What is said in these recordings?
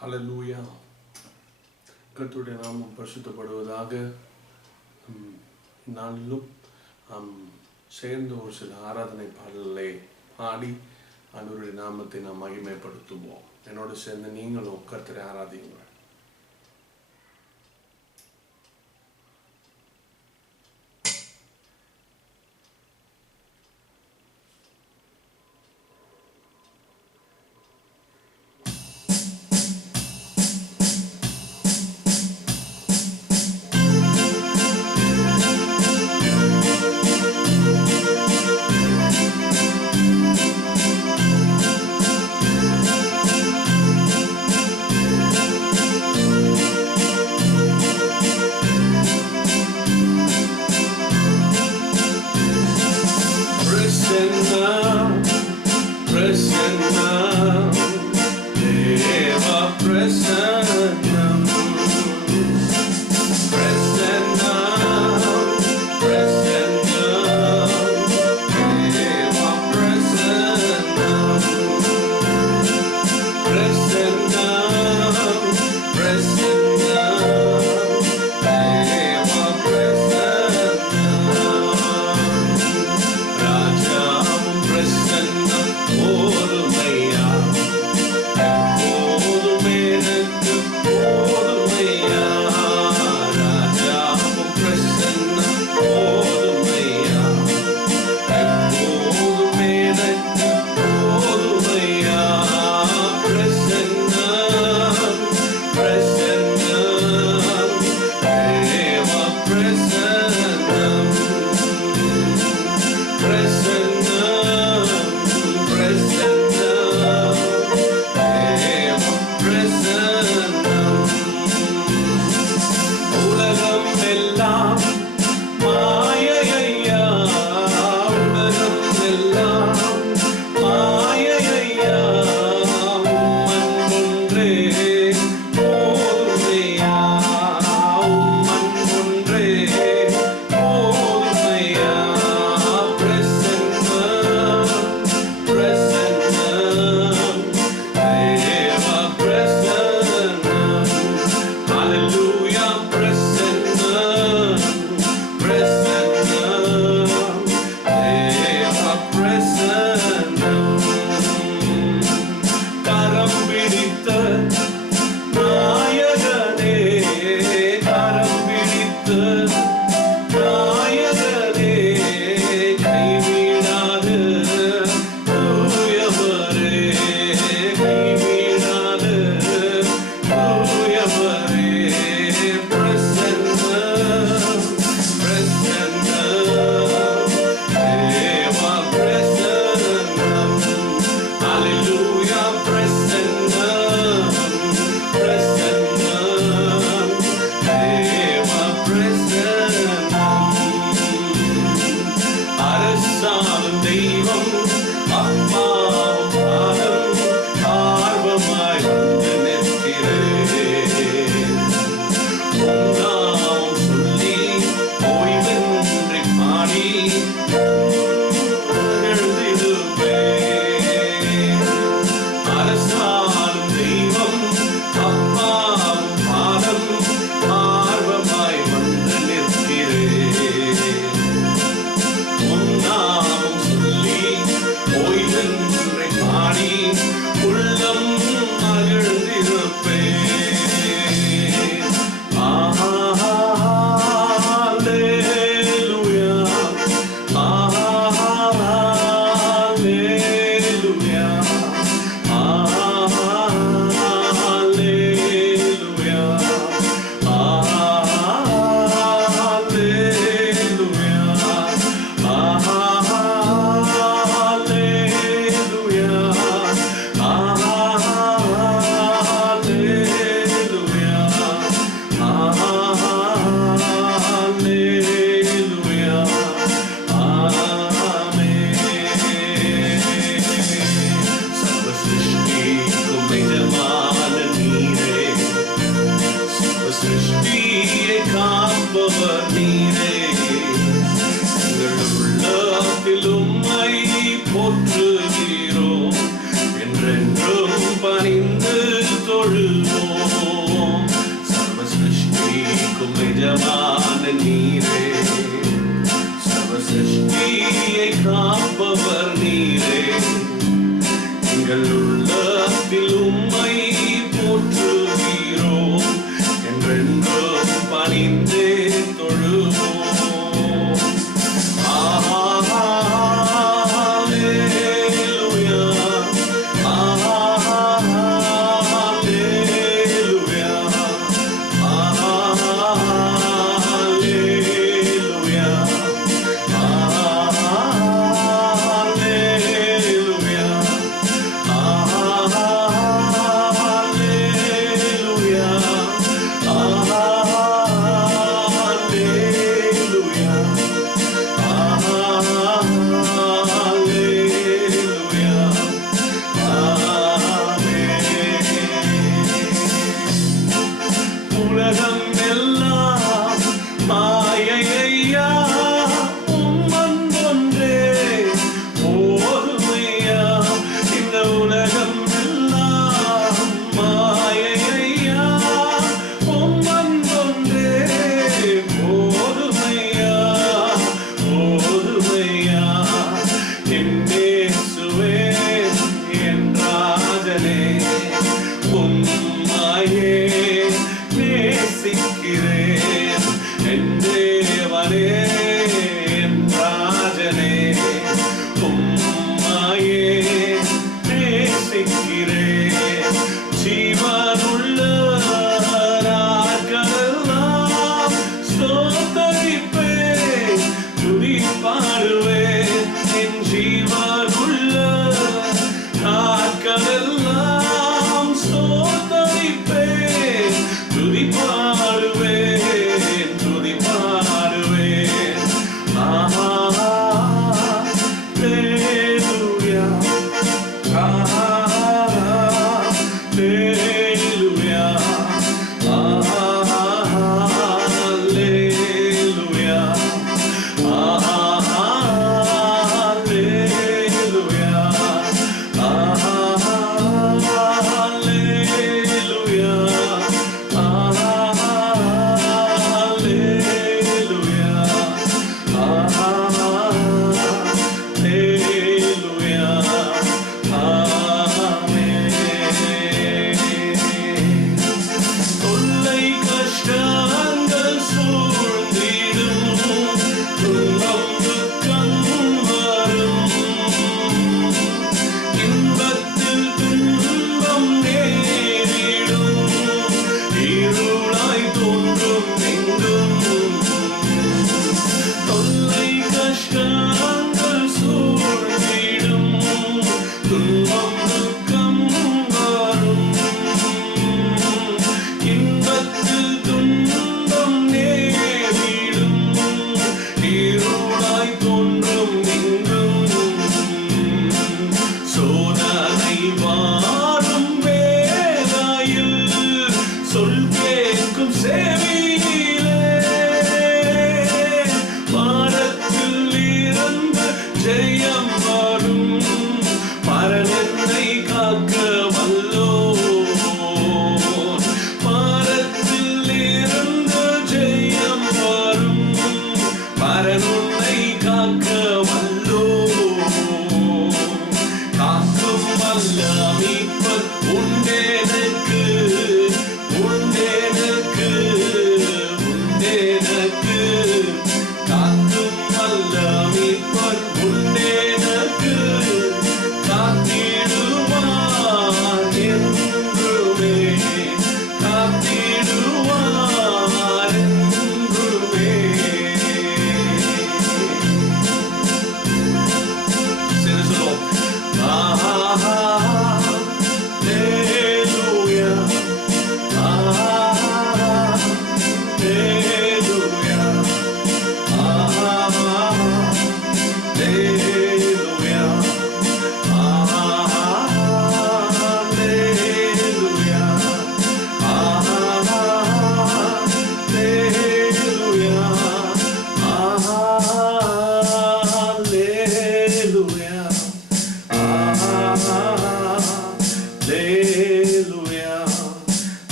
ஹல்லேலூயா. கர்த்தருடைய நாமம் பரிசுத்தப்படுவதாக. நாளிலும் சேர்ந்து ஒரு சில ஆராதனை பாடல்களை பாடி ஆண்டவருடைய நாமத்தை நாம் மகிமைப்படுத்துவோம். என்னோடு சேர்ந்து நீங்களும் கர்த்தரை ஆராதியுங்கள். போற்றுகிறோம் என்றென்றும் பணிந்து தொழுவோம். எங்கள் உள்ளத்தில் உம்மை போற்றுகிறோம், என்றென்றும் பணிந்தே தொழுவோம்.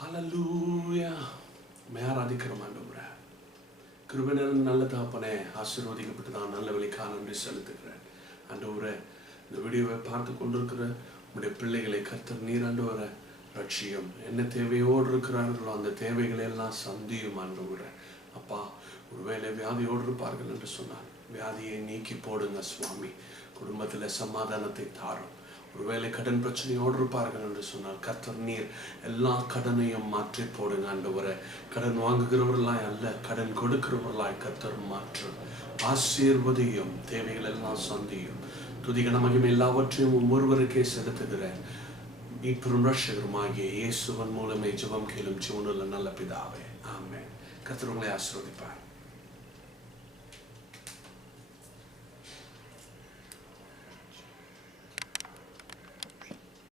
Hallelujah. मैं आराधिக்கிறோம் ஆண்டவரே. கிருபையான நல்ல தகப்பனே, ஆசீர்வதிக்கப்பட்டு தான் நல்ல வழிக்காக நன்றி செலுத்துகிறேன். ஆண்டவரே, இந்த வீடியோவை பார்த்து கொண்டிருக்கிற உங்களுடைய பிள்ளைகளை கர்த்தர் நீர் ஆண்டவரே ரட்சியம். என்ன தேவையோடு இருக்கிறார்களோ அந்த தேவைகளை எல்லாம் சந்தியும் ஆண்டவரே. அப்பா, ஒருவேளை வியாதியோடு இருப்பார்கள் என்று சொன்னார், வியாதியை நீக்கி போடுங்க சுவாமி. குடும்பத்தில் சமாதானத்தை தாரும். ஒருவேளை கடன் பிரச்சனையோடு இருப்பார்கள் என்று சொன்னால் கர்த்தர் நீர் எல்லா கடனையும் மாற்றி போடுங்க ஆண்டவரே. கடன் வாங்குகிறவர்களாய் அல்ல, கடன் கொடுக்கிறவர்களாய் கர்த்தர் மாற்றும். ஆசீர்வதியும், தேவைகள் எல்லாம் சந்தியும். துதிகன மகிமை எல்லாவற்றையும் ஒருவருக்கே செலுத்துகிறேன். இப்பெரும் ரட்சகருமாகிய இயேசுவின் மூலமே ஜெபம் கேளும் ஜீவனுள்ள நல்ல பிதாவே, ஆமென். கர்த்தர் உங்களை ஆசீர்வதிப்பார்.